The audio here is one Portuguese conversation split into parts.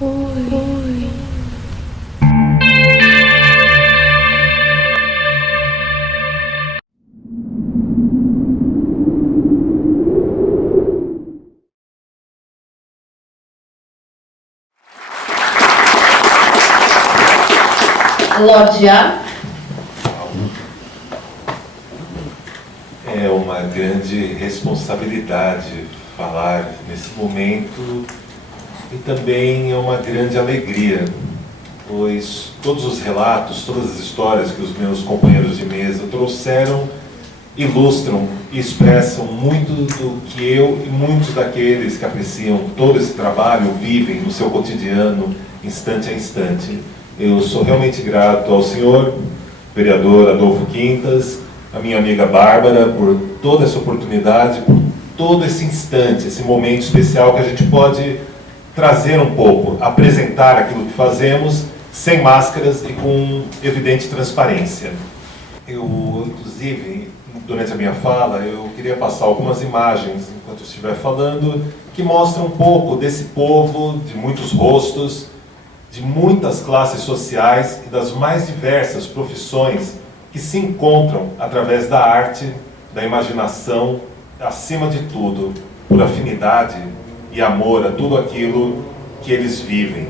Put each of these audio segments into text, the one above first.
Oi. Lorde. É uma grande responsabilidade falar nesse momento e também é uma grande alegria, pois todos os relatos, todas as histórias que os meus companheiros de mesa trouxeram ilustram e expressam muito do que eu e muitos daqueles que apreciam todo esse trabalho vivem no seu cotidiano, instante a instante. Eu sou realmente grato ao senhor vereador Adolfo Quintas, a minha amiga Bárbara, por toda essa oportunidade, por todo esse instante, esse momento especial que a gente pode trazer um pouco, apresentar aquilo que fazemos, sem máscaras e com evidente transparência. Eu, inclusive, durante a minha fala, eu queria passar algumas imagens, enquanto eu estiver falando, que mostram um pouco desse povo, de muitos rostos, de muitas classes sociais e das mais diversas profissões que se encontram através da arte, da imaginação, acima de tudo, por afinidade e amor a tudo aquilo que eles vivem.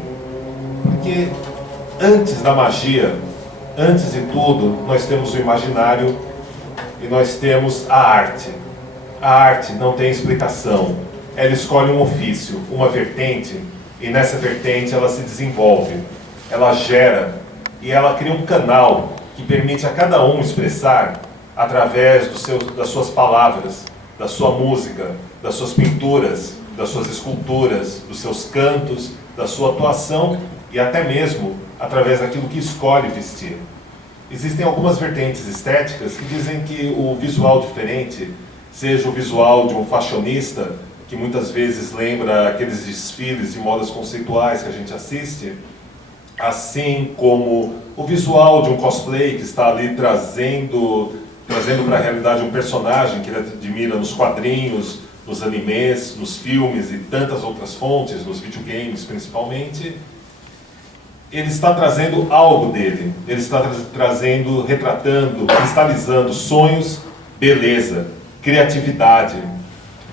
Porque antes da magia, antes de tudo, nós temos o imaginário e nós temos a arte. A arte não tem explicação. Ela escolhe um ofício, uma vertente, e nessa vertente ela se desenvolve, ela gera e ela cria um canal que permite a cada um expressar através das suas palavras, da sua música, das suas pinturas, das suas esculturas, dos seus cantos, da sua atuação e até mesmo através daquilo que escolhe vestir. Existem algumas vertentes estéticas que dizem que o visual diferente, seja o visual de um fashionista, que muitas vezes lembra aqueles desfiles de modas conceituais que a gente assiste, assim como o visual de um cosplay que está ali trazendo para a realidade um personagem que ele admira nos quadrinhos, nos animes, nos filmes e tantas outras fontes, nos videogames principalmente. Ele está trazendo algo dele, ele está trazendo, retratando, cristalizando sonhos, beleza, criatividade.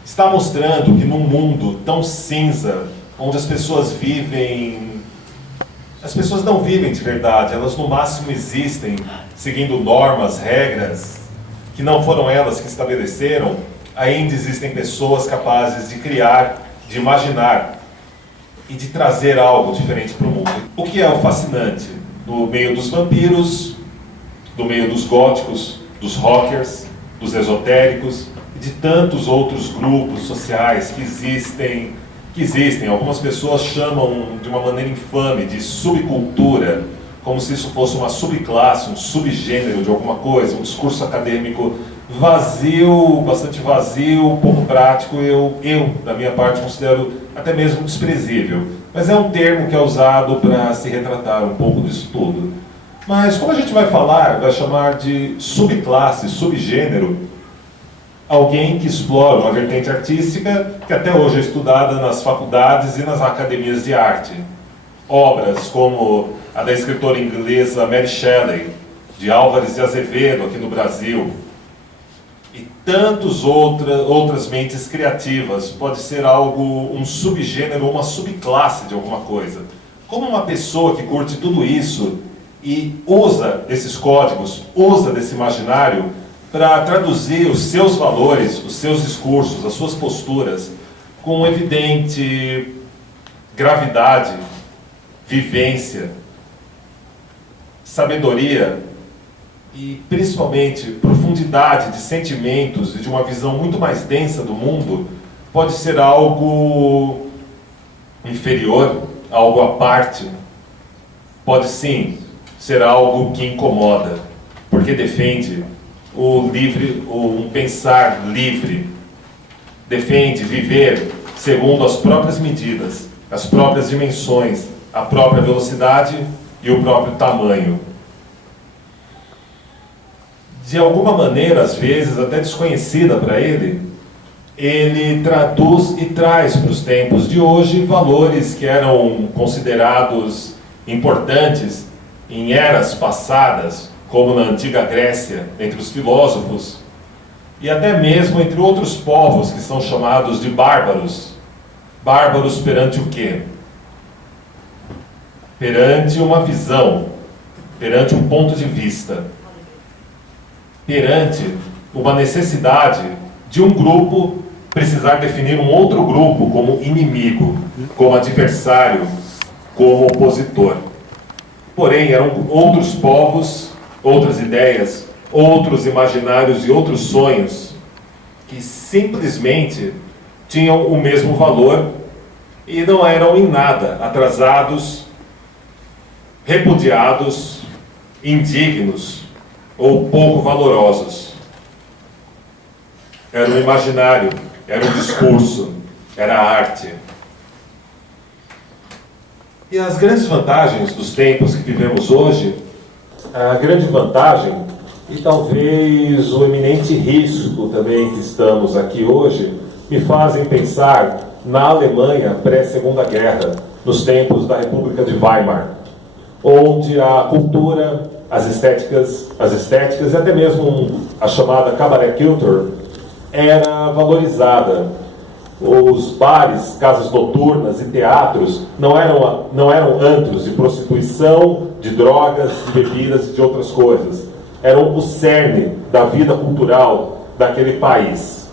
Está mostrando que num mundo tão cinza, onde as pessoas não vivem de verdade, elas no máximo existem seguindo normas, regras, que não foram elas que estabeleceram, ainda existem pessoas capazes de criar, de imaginar e de trazer algo diferente para o mundo. O que é o fascinante? No meio dos vampiros, no meio dos góticos, dos rockers, dos esotéricos, de tantos outros grupos sociais que existem, algumas pessoas chamam de uma maneira infame de subcultura, como se isso fosse uma subclasse, um subgênero de alguma coisa, um discurso acadêmico vazio, bastante vazio, pouco prático, eu da minha parte considero até mesmo desprezível. Mas é um termo que é usado para se retratar um pouco disso tudo. Mas como a gente vai falar, vai chamar de subclasse, subgênero, alguém que explora uma vertente artística que até hoje é estudada nas faculdades e nas academias de arte. Obras como a da escritora inglesa Mary Shelley, de Álvares de Azevedo, aqui no Brasil, e tantas outras mentes criativas. Pode ser algo, um subgênero, uma subclasse de alguma coisa. Como uma pessoa que curte tudo isso e usa desses códigos, usa desse imaginário para traduzir os seus valores, os seus discursos, as suas posturas, com evidente gravidade, vivência, sabedoria e, principalmente, profundidade de sentimentos e de uma visão muito mais densa do mundo, pode ser algo inferior, algo à parte. Pode sim ser algo que incomoda, porque defende um pensar livre, defende viver segundo as próprias medidas, as próprias dimensões, a própria velocidade e o próprio tamanho. De alguma maneira, às vezes até desconhecida para ele, ele traduz e traz para os tempos de hoje valores que eram considerados importantes em eras passadas, como na antiga Grécia, entre os filósofos, e até mesmo entre outros povos que são chamados de bárbaros. Bárbaros perante o quê? Perante uma visão, perante um ponto de vista, perante uma necessidade de um grupo precisar definir um outro grupo como inimigo, como adversário, como opositor. Porém, eram outros povos, outras ideias, outros imaginários e outros sonhos que simplesmente tinham o mesmo valor e não eram em nada atrasados, repudiados, indignos ou pouco valorosos. Era um imaginário, era um discurso, era arte. E as grandes vantagens dos tempos que vivemos hoje, a grande vantagem e talvez o eminente risco também que estamos aqui hoje, me fazem pensar na Alemanha pré-Segunda Guerra, nos tempos da República de Weimar, onde a cultura, as estéticas e até mesmo a chamada Kabarettkultur era valorizada. Os bares, casas noturnas e teatros não eram antros de prostituição, de drogas, de bebidas e de outras coisas. Eram o cerne da vida cultural daquele país.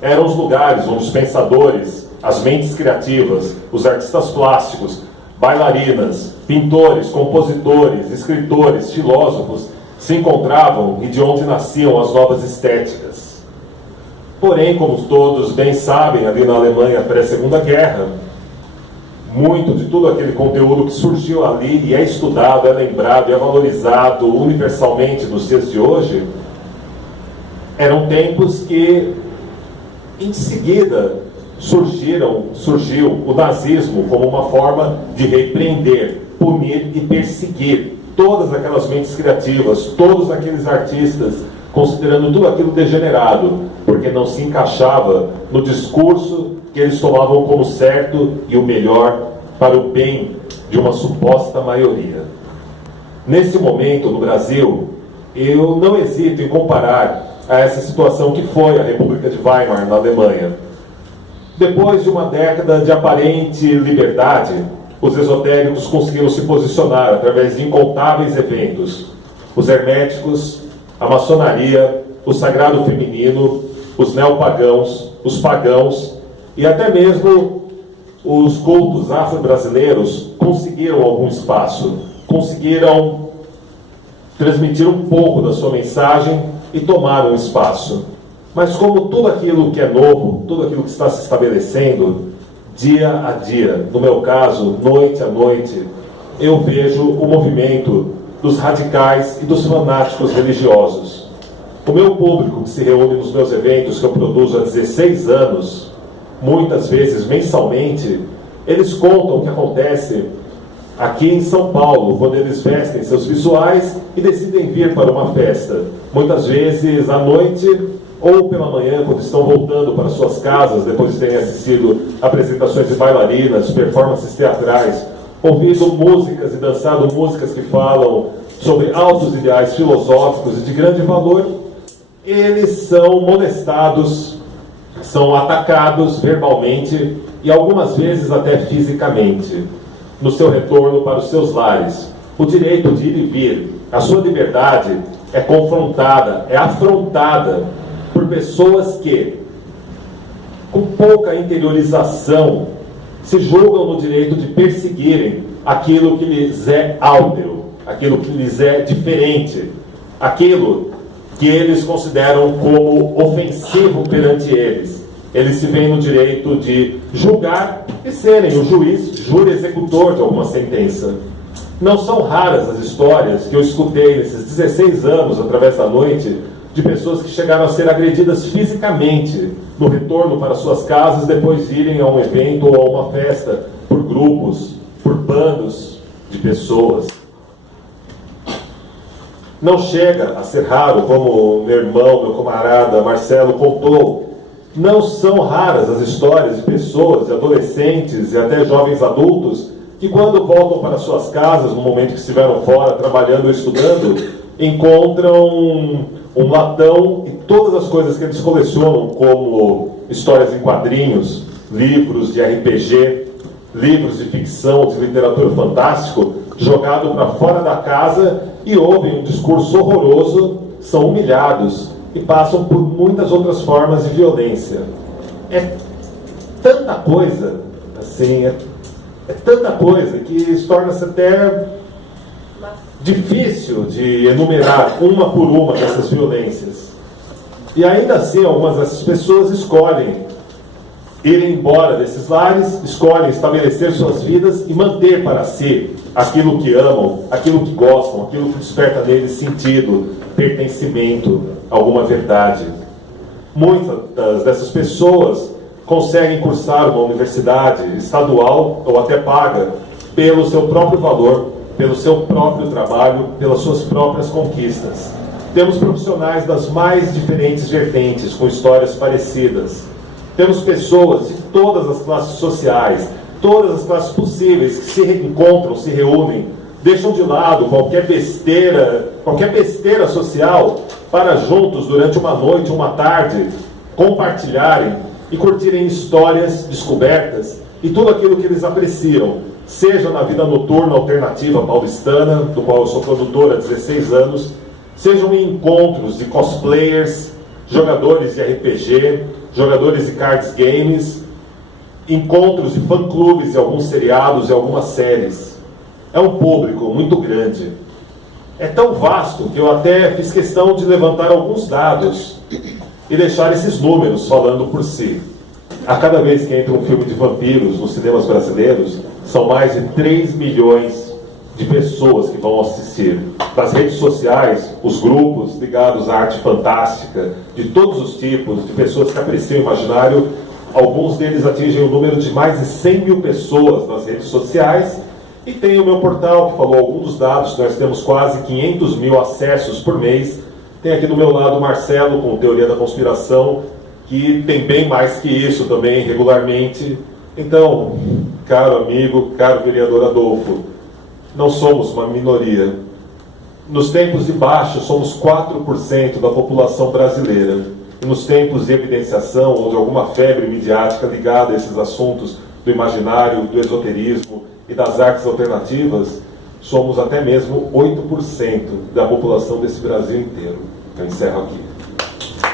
Eram os lugares onde os pensadores, as mentes criativas, os artistas plásticos, bailarinas, pintores, compositores, escritores, filósofos se encontravam e de onde nasciam as novas estéticas. Porém, como todos bem sabem, ali na Alemanha pré-Segunda Guerra, muito de tudo aquele conteúdo que surgiu ali e é estudado, é lembrado e é valorizado universalmente nos dias de hoje, eram tempos que, em seguida, surgiu o nazismo como uma forma de repreender, punir e perseguir todas aquelas mentes criativas, todos aqueles artistas, considerando tudo aquilo degenerado, porque não se encaixava no discurso que eles tomavam como certo e o melhor para o bem de uma suposta maioria. Nesse momento, no Brasil, eu não hesito em comparar a essa situação que foi a República de Weimar, na Alemanha. Depois de uma década de aparente liberdade, os esotéricos conseguiram se posicionar através de incontáveis eventos. Os herméticos, a maçonaria, o sagrado feminino, os neopagãos, os pagãos e até mesmo os cultos afro-brasileiros conseguiram algum espaço, conseguiram transmitir um pouco da sua mensagem e tomaram espaço. Mas como tudo aquilo que é novo, tudo aquilo que está se estabelecendo, dia a dia, no meu caso, noite a noite, eu vejo o movimento dos radicais e dos fanáticos religiosos. O meu público que se reúne nos meus eventos, que eu produzo há 16 anos, muitas vezes mensalmente, eles contam o que acontece aqui em São Paulo, quando eles vestem seus visuais e decidem vir para uma festa. Muitas vezes à noite ou pela manhã, quando estão voltando para suas casas, depois de terem assistido apresentações de bailarinas, performances teatrais, ouvido músicas e dançado músicas que falam sobre altos ideais filosóficos e de grande valor, eles são molestados, são atacados verbalmente e algumas vezes até fisicamente, no seu retorno para os seus lares. O direito de ir e vir, a sua liberdade é confrontada, é afrontada por pessoas que, com pouca interiorização, se julgam no direito de perseguirem aquilo que lhes é áureo, aquilo que lhes é diferente, aquilo que eles consideram como ofensivo perante eles. Eles se veem no direito de julgar e serem o juiz, júri executor de alguma sentença. Não são raras as histórias que eu escutei nesses 16 anos, através da noite, de pessoas que chegaram a ser agredidas fisicamente no retorno para suas casas depois de irem a um evento ou a uma festa por grupos, por bandos de pessoas. Não chega a ser raro, como meu irmão, meu camarada Marcelo contou, Não são raras as histórias de pessoas, de adolescentes e até jovens adultos que, quando voltam para suas casas, no momento que estiveram fora, trabalhando ou estudando, encontram um latão e todas as coisas que eles colecionam, como histórias em quadrinhos, livros de RPG, livros de ficção, de literatura fantástico, jogado para fora da casa e ouvem um discurso horroroso, são humilhados e passam por muitas outras formas de violência. É tanta coisa, assim, é tanta coisa que torna-se até difícil de enumerar uma por uma dessas violências. E ainda assim, algumas dessas pessoas escolhem ir embora desses lares, escolhem estabelecer suas vidas e manter para si aquilo que amam, aquilo que gostam, aquilo que desperta neles sentido, pertencimento, alguma verdade. Muitas dessas pessoas conseguem cursar uma universidade estadual ou até paga pelo seu próprio valor, pelo seu próprio trabalho, pelas suas próprias conquistas. Temos profissionais das mais diferentes vertentes, com histórias parecidas. Temos pessoas de todas as classes sociais, todas as classes possíveis, que se encontram, se reúnem, deixam de lado qualquer besteira social, para juntos, durante uma noite, uma tarde, compartilharem e curtirem histórias, descobertas e tudo aquilo que eles apreciam, seja na vida noturna alternativa paulistana, do qual eu sou produtor há 16 anos, sejam em encontros de cosplayers, jogadores de RPG, jogadores de cards games, encontros de fã-clubes de alguns seriados e algumas séries. É um público muito grande. É tão vasto que eu até fiz questão de levantar alguns dados e deixar esses números falando por si. A cada vez que entra um filme de vampiros nos cinemas brasileiros, são mais de 3 milhões de pessoas que vão assistir. Das redes sociais, os grupos ligados à arte fantástica, de todos os tipos, de pessoas que apreciam o imaginário, alguns deles atingem o número de mais de 100 mil pessoas nas redes sociais. E tem o meu portal, que falou alguns dos dados, nós temos quase 500 mil acessos por mês. Tem aqui do meu lado o Marcelo, com Teoria da Conspiração, que tem bem mais que isso também, regularmente. Então, caro amigo, caro vereador Adolfo, não somos uma minoria. Nos tempos de baixo, somos 4% da população brasileira. E nos tempos de evidenciação ou de alguma febre midiática ligada a esses assuntos do imaginário, do esoterismo e das artes alternativas, somos até mesmo 8% da população desse Brasil inteiro. Eu encerro aqui.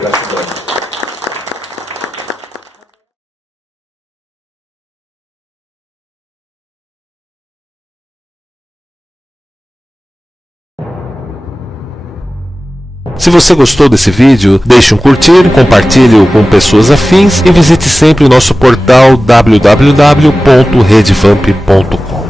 Gratidão. Se você gostou desse vídeo, deixe um curtir, compartilhe-o com pessoas afins e visite sempre o nosso portal www.redevamp.com.